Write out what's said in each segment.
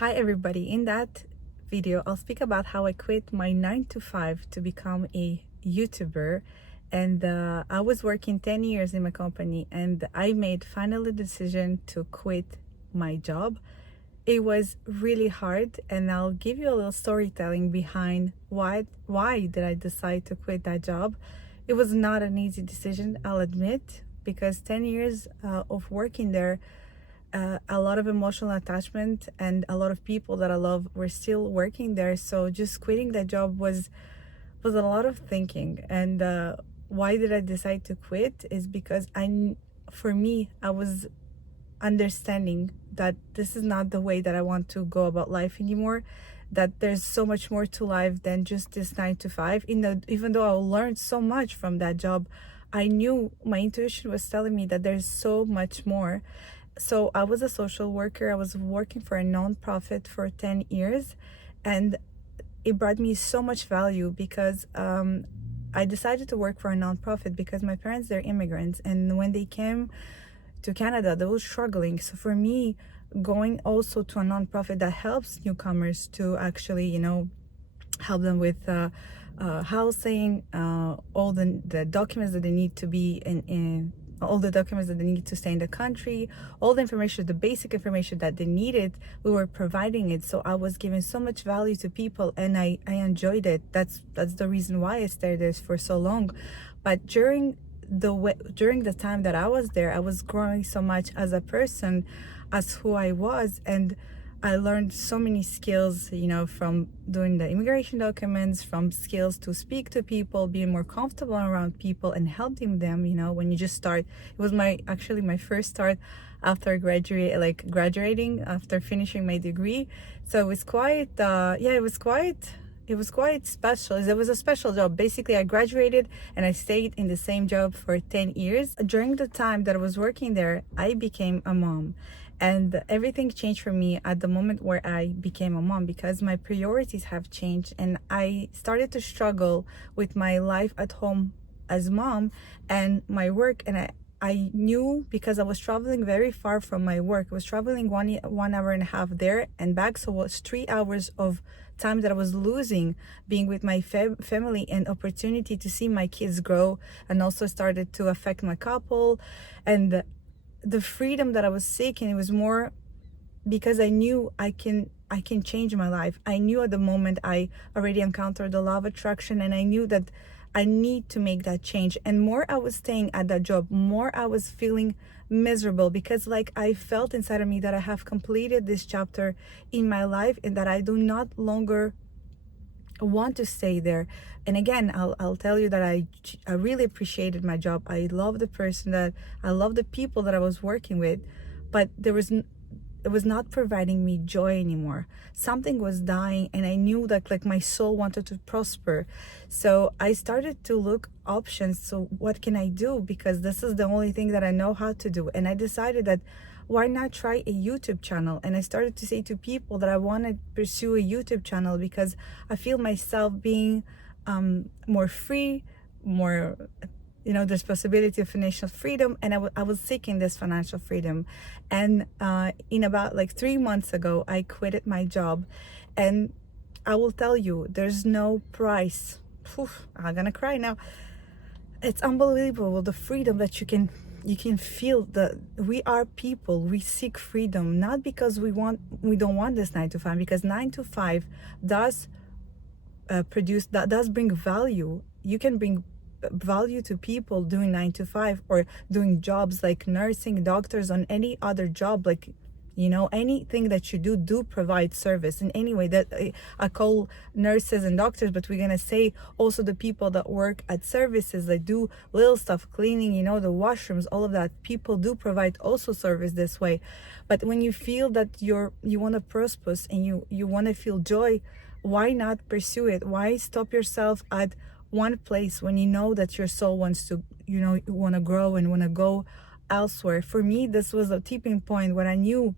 Hi everybody, in that video I'll speak about how I quit my 9 to 5 to become a YouTuber. And I was working 10 years in my company, and I made finally the decision to quit my job. It was really hard, and I'll give you a little storytelling behind why did I decide to quit that job. It was not an easy decision, I'll admit, because 10 years of working there, a lot of emotional attachment, and a lot of people that I love were still working there. So just quitting that job was a lot of thinking. And why did I decide to quit is because for me, I was understanding that this is not the way that I want to go about life anymore, that there's so much more to life than just this 9 to 5. Even though I learned so much from that job, I knew my intuition was telling me that there's so much more. So I was a social worker. I was working for a non-profit for 10 years, and it brought me so much value because I decided to work for a non-profit because my parents, they're immigrants, and when they came to Canada, they were struggling. So for me, going also to a non-profit that helps newcomers to actually, help them with housing, all the documents that they need to be in all the documents that they need to stay in the country, all the information, the basic information that they needed, we were providing it. So I was giving so much value to people, and I enjoyed it. That's the reason why I stayed there for so long. But during the time that I was there, I was growing so much as a person, as who I was, and I learned so many skills, from doing the immigration documents, from skills to speak to people, being more comfortable around people and helping them, when you just start. It was actually my first start after graduating, after finishing my degree. So it was quite, it was quite special. It was a special job. Basically, I graduated and I stayed in the same job for 10 years. During the time that I was working there, I became a mom. And everything changed for me at the moment where I became a mom, because my priorities have changed, and I started to struggle with my life at home as mom and my work. And I knew, because I was traveling very far from my work. I was traveling 1 hour and a half there and back. So it was 3 hours of time that I was losing being with my family, and opportunity to see my kids grow, and also started to affect my couple. And the freedom that I was seeking, it was more because I knew I can change my life. I knew at the moment I already encountered the law of attraction, and I knew that I need to make that change. And more I was staying at that job, more I was feeling miserable, because I felt inside of me that I have completed this chapter in my life, and that I do not longer want to stay there. And again, I'll tell you that I really appreciated my job. I love the person that I love, the people that I was working with, but it was not providing me joy anymore. Something was dying, and I knew that my soul wanted to prosper. So I started to look options. So what can I do? Because this is the only thing that I know how to do. And I decided that why not try a YouTube channel? And I started to say to people that I want to pursue a YouTube channel because I feel myself being more free, more, there's possibility of financial freedom, and I was seeking this financial freedom. And in about 3 months ago, I quitted my job, and I will tell you, there's no price. I'm gonna cry now. It's unbelievable, the freedom that you can feel. That we are people, we seek freedom, not because we don't want this 9 to 5, because 9 to 5 does does bring value. You can bring value to people doing 9 to 5, or doing jobs like nursing, doctors, on any other job. Anything that you do provide service in any way. That I call nurses and doctors, but we're gonna say also the people that work at services, that do little stuff, cleaning, the washrooms, all of that. People do provide also service this way. But when you feel that you want to prosper, and you want to feel joy, why not pursue it? Why stop yourself at one place when you know that your soul wants to, you want to grow and want to go elsewhere? For me, this was a tipping point when I knew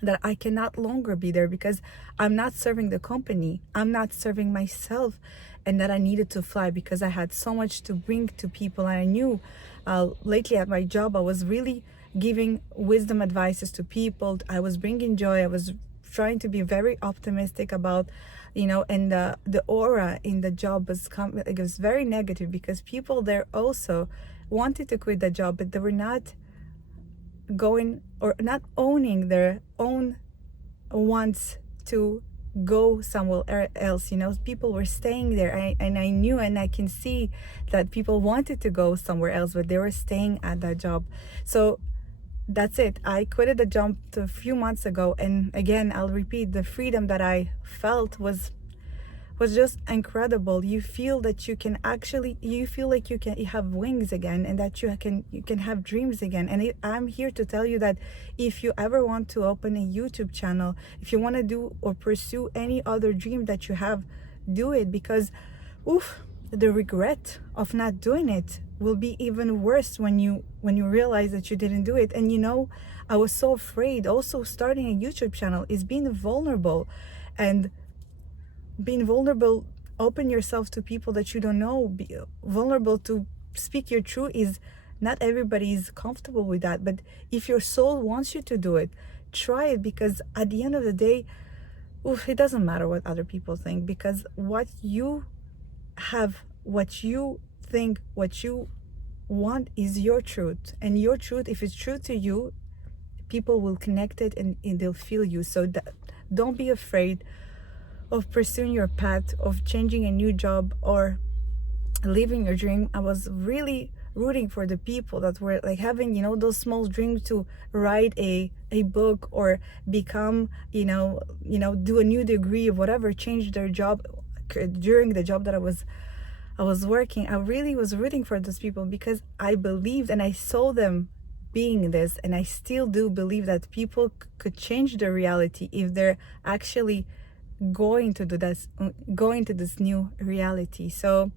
that I cannot longer be there, because I'm not serving the company, I'm not serving myself, and that I needed to fly because I had so much to bring to people. And I knew lately at my job, I was really giving wisdom advices to people. I was bringing joy. I was trying to be very optimistic about, and the aura in the job it was very negative, because people there also wanted to quit the job, but they were not going or not owning their own wants to go somewhere else. People were staying there, and I knew, and I can see that people wanted to go somewhere else, but they were staying at that job. So that's it. I quitted the job a few months ago, and again, I'll repeat, the freedom that I felt was just incredible. You feel that you can actually, you feel like you have wings again, and that you can have dreams again. And I'm here to tell you that if you ever want to open a YouTube channel, if you want to do or pursue any other dream that you have, do it, because the regret of not doing it will be even worse when you realize that you didn't do it. And I was so afraid. Also, starting a YouTube channel is being vulnerable, and being vulnerable, open yourself to people that you don't know, be vulnerable to speak your truth. Is not everybody is comfortable with that, but if your soul wants you to do it, try it, because at the end of the day, it doesn't matter what other people think, because what you have, what you think, what you want is your truth. And your truth, if it's true to you, people will connect it, and they'll feel you. So don't be afraid of pursuing your path, of changing a new job, or living your dream. I was really rooting for the people that were like having those small dreams to write a book, or become do a new degree, or whatever, change their job during the job that I was working. I really was rooting for those people, because I believed, and I saw them being this, and I still do believe that people could change their reality if they're actually going to this new reality. So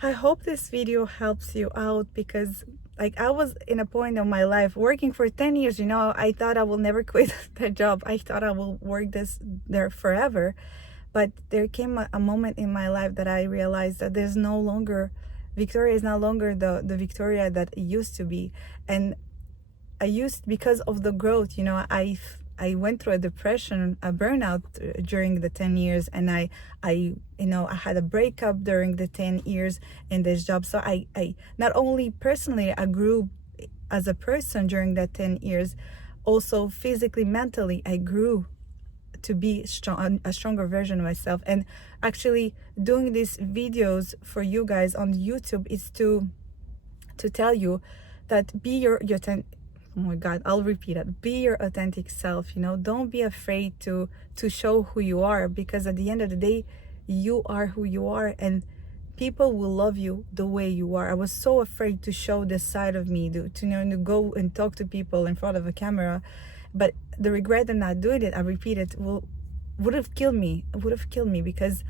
I hope this video helps you out, because I was in a point of my life working for 10 years. I thought I will never quit the job. I thought I will work there forever. But there came a moment in my life that I realized that there's no longer, Victoria is no longer the Victoria that it used to be. And because of the growth, I went through a depression, a burnout during the 10 years, and I had a breakup during the 10 years in this job. So I not only personally, I grew as a person during that 10 years, also physically, mentally, I grew to be a stronger version of myself. And actually doing these videos for you guys on YouTube is to tell you that be your oh my God, I'll repeat it. Be your authentic self. Don't be afraid to show who you are, because at the end of the day, you are who you are, and people will love you the way you are. I was so afraid to show this side of me, to go and talk to people in front of a camera, but the regret of not doing it, I repeat it, would have killed me. It would have killed me, because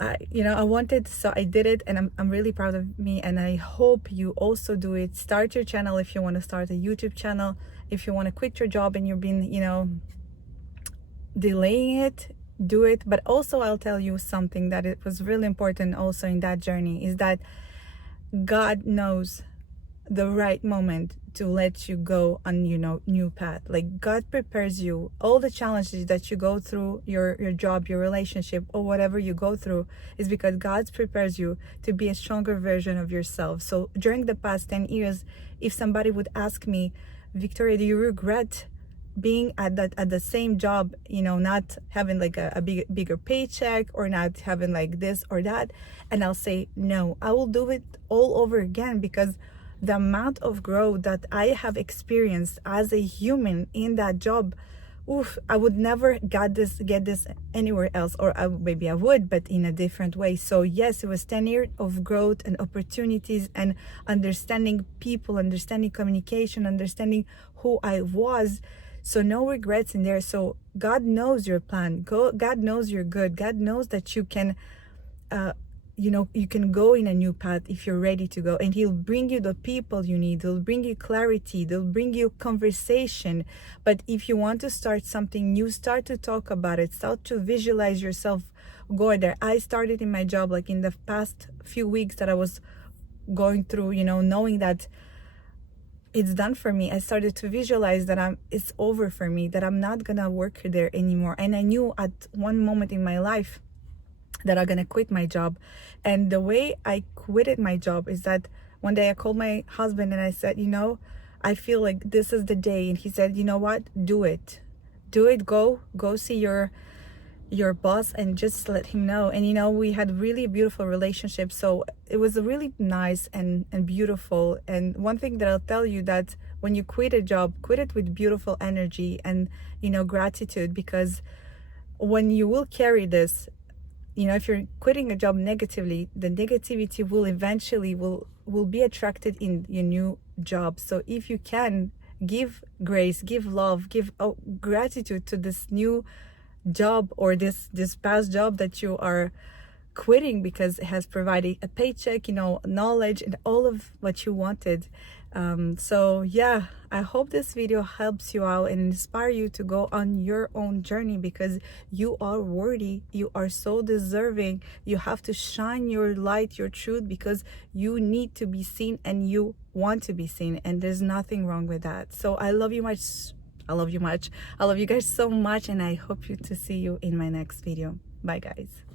I wanted, so I did it, and I'm really proud of me, and I hope you also do it. Start your channel if you want to start a YouTube channel. If you want to quit your job and you've been, delaying it, do it. But also, I'll tell you something that it was really important also in that journey, is that God knows the right moment to let you go on new path. Like, God prepares you. All the challenges that you go through, your job, your relationship, or whatever you go through, is because God prepares you to be a stronger version of yourself. So during the past 10 years, if somebody would ask me, Victoria, do you regret being at the same job, not having like a bigger paycheck, or not having like this or that? And I'll say no, I will do it all over again, because the amount of growth that I have experienced as a human in that job, I would never get this anywhere else, or maybe I would, but in a different way. So yes, it was 10 years of growth and opportunities, and understanding people, understanding communication, understanding who I was. So no regrets in there. So God knows your plan. God knows you're good. God knows that you can you can go in a new path if you're ready to go, and He'll bring you the people you need. They'll bring you clarity, they'll bring you conversation. But if you want to start something new, start to talk about it, start to visualize yourself going there. I started in my job, like in the past few weeks that I was going through, knowing that it's done for me. I started to visualize that it's over for me, that I'm not gonna work there anymore. And I knew at one moment in my life that I'm gonna quit my job. And the way I quitted my job is that one day I called my husband and I said, I feel like this is the day. And he said, you know what, do it. Go see your boss and just let him know. And we had really beautiful relationship, so it was really nice and beautiful. And one thing that I'll tell you, that when you quit a job, quit it with beautiful energy and gratitude, because when you will carry this, if you're quitting a job negatively, the negativity will eventually will be attracted in your new job. So if you can, give grace, give love, give gratitude to this new job, or this past job that you are quitting, because it has provided a paycheck, knowledge, and all of what you wanted. So yeah, I hope this video helps you out and inspire you to go on your own journey, because you are worthy, you are so deserving. You have to shine your light, your truth, because you need to be seen and you want to be seen, and there's nothing wrong with that. So I love you much. I love you guys so much, and I hope to see you in my next video. Bye guys.